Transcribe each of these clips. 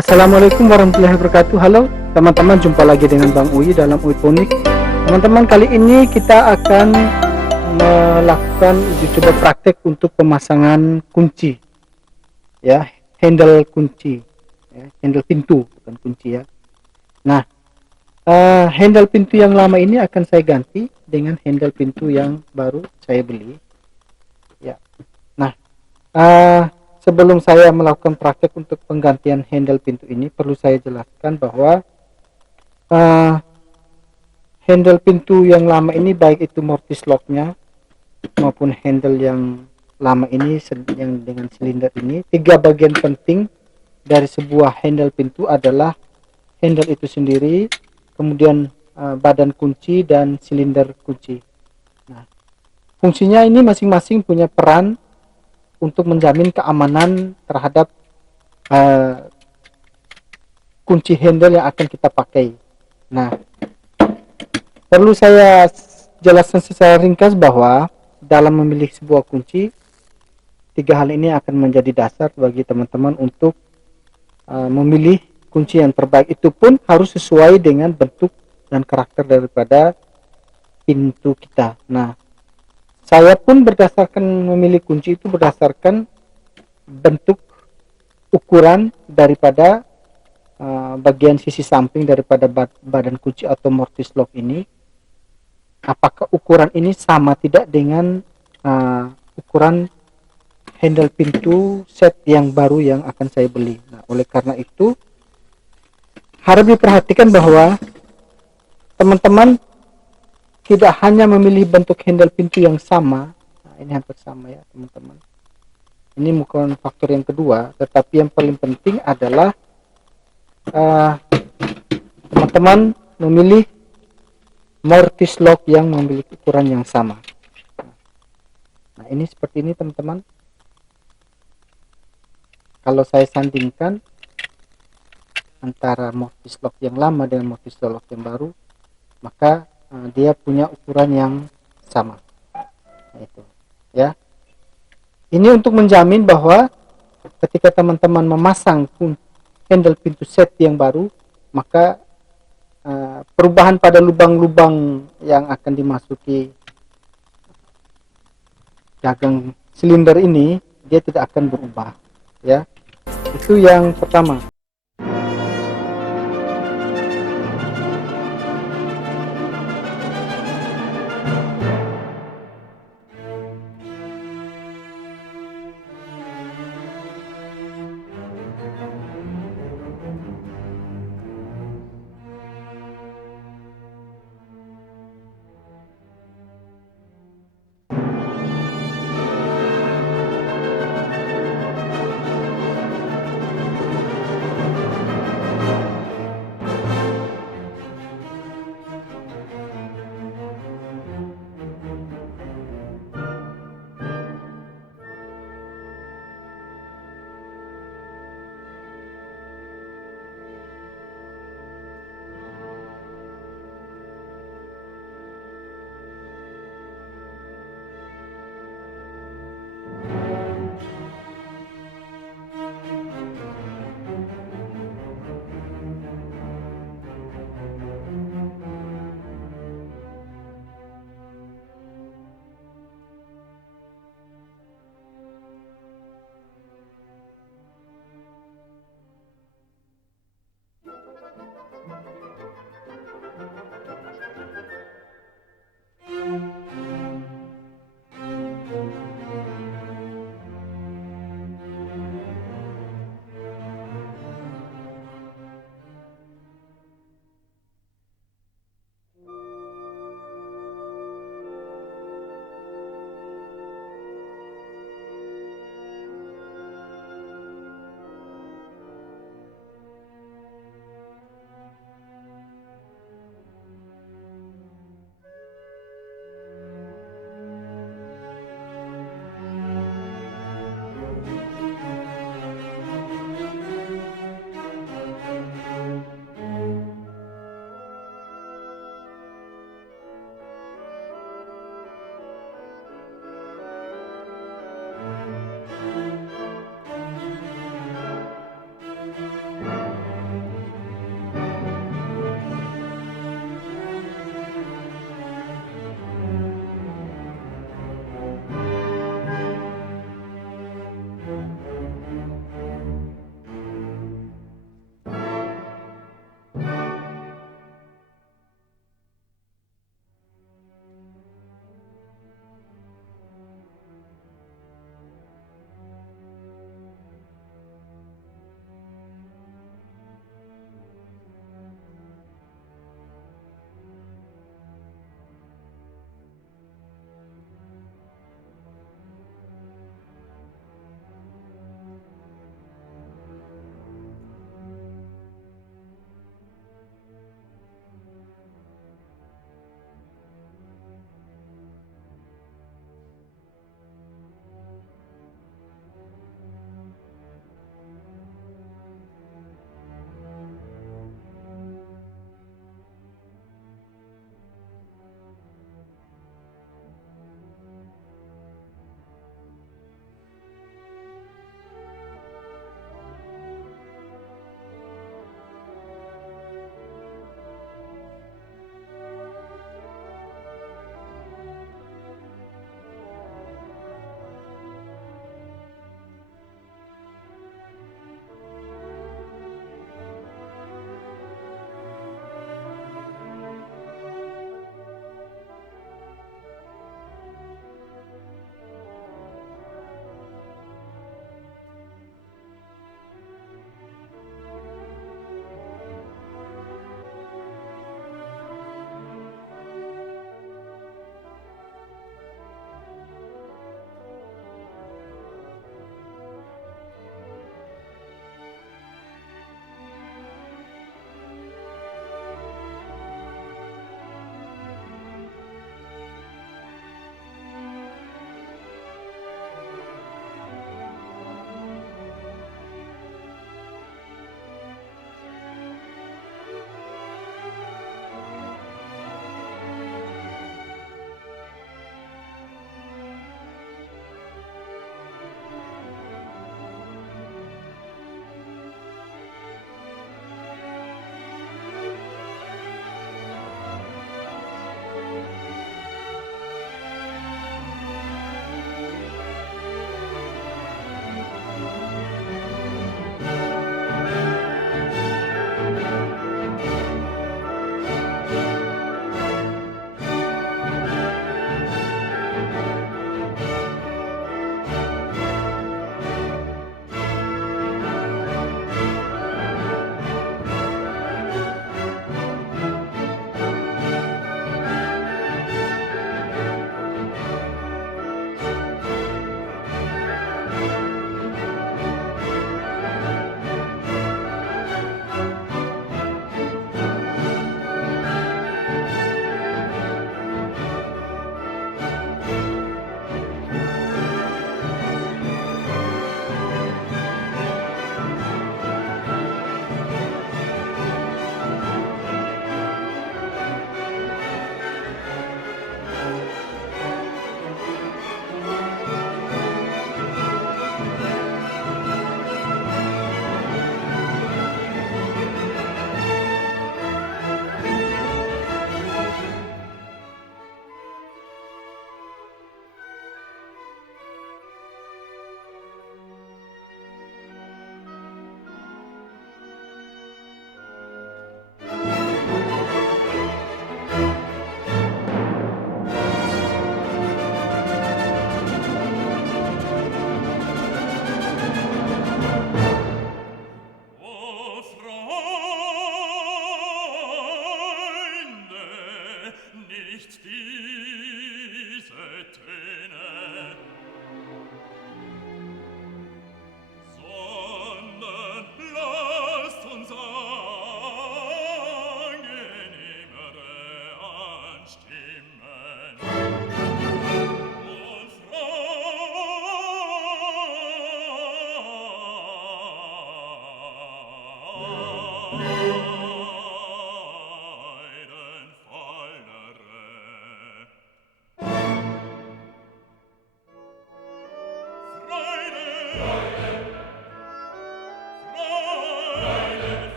Assalamualaikum warahmatullahi wabarakatuh. Halo teman-teman, jumpa lagi dengan Bang Uyi dalam Uyi Ponik. Teman-teman, kali ini kita akan melakukan uji coba praktek untuk pemasangan kunci, ya, handle kunci, ya, handle pintu, bukan kunci ya. Nah, handle pintu yang lama ini akan saya ganti dengan handle pintu yang baru saya beli, ya. Nah, sebelum saya melakukan praktek untuk penggantian handle pintu ini, perlu saya jelaskan bahwa handle pintu yang lama ini, baik itu mortise locknya maupun handle yang lama ini yang dengan silinder ini, tiga bagian penting dari sebuah handle pintu adalah handle itu sendiri, kemudian badan kunci dan silinder kunci. Nah, fungsinya ini masing-masing punya peran untuk menjamin keamanan terhadap kunci handle yang akan kita pakai. Nah, perlu saya jelaskan secara ringkas bahwa dalam memilih sebuah kunci, tiga hal ini akan menjadi dasar bagi teman-teman untuk memilih kunci yang terbaik. Itu pun harus sesuai dengan bentuk dan karakter daripada pintu kita. Nah, saya pun berdasarkan memilih kunci itu berdasarkan bentuk ukuran daripada bagian sisi samping daripada badan kunci atau mortise lock ini. Apakah ukuran ini sama tidak dengan ukuran handle pintu set yang baru yang akan saya beli. Nah, oleh karena itu harus diperhatikan bahwa teman-teman tidak hanya memilih bentuk handle pintu yang sama. Nah, ini hampir sama ya teman-teman. Ini bukan faktor yang kedua, tetapi yang paling penting adalah teman-teman memilih mortise lock yang memiliki ukuran yang sama. Nah, ini seperti ini teman-teman. Kalau saya sandingkan antara mortise lock yang lama dengan mortise lock yang baru, maka dia punya ukuran yang sama. Nah, itu ya. Ini untuk menjamin bahwa ketika teman-teman memasang handle pintu set yang baru, maka perubahan pada lubang-lubang yang akan dimasuki gagang silinder ini, dia tidak akan berubah, ya. Itu yang pertama.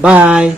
Bye.